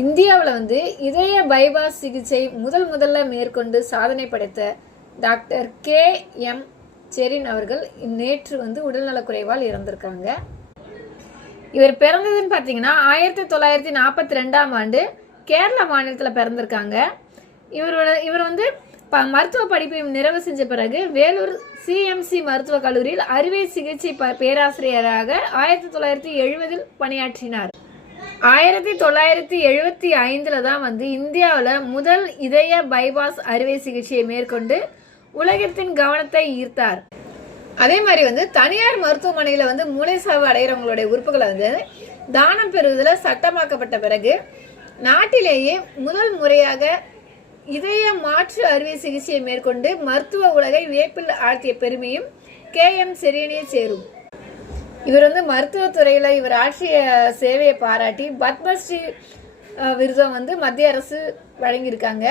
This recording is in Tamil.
இந்தியாவில் வந்து இதய பைபாஸ் சிகிச்சை முதல்ல மேற்கொண்டு சாதனை படைத்த டாக்டர் KM செரின் அவர்கள் நேற்று வந்து உடல்நலக்குறைவால் இறந்திருக்காங்க. இவர் பிறந்ததுன்னு பார்த்தீங்கன்னா 1942ஆம் ஆண்டு கேரளா மாநிலத்தில் பிறந்திருக்காங்க. இவர் வந்து மருத்துவ படிப்பை நிறைவு செஞ்ச பிறகு வேலூர் CMC மருத்துவக் கல்லூரியில் அறுவை சிகிச்சை பேராசிரியராக 1970 பணியாற்றினார். 1975 தான் வந்து இந்தியாவில் முதல் இதய பைபாஸ் அறுவை சிகிச்சையை மேற்கொண்டு உலகத்தின் கவனத்தை ஈர்த்தார். அதே மாதிரி வந்து தனியார் மருத்துவமனையில் வந்து மூளைசாவு அடைகிறவங்களுடைய உறுப்புகளை வந்து தானம் பெறுவதில் சட்டமாக்கப்பட்ட பிறகு நாட்டிலேயே முதல் முறையாக இதய மாற்று அறுவை சிகிச்சையை மேற்கொண்டு மருத்துவ உலகை வியப்பில் ஆழ்த்திய பெருமையும் KM செரியனே சேரும். இவர் வந்து மருத்துவத்துறையில் இவர் ஆற்றிய சேவையை பாராட்டி பத்மஸ்ரீ விருதம் வந்து மத்திய அரசு வழங்கியிருக்காங்க.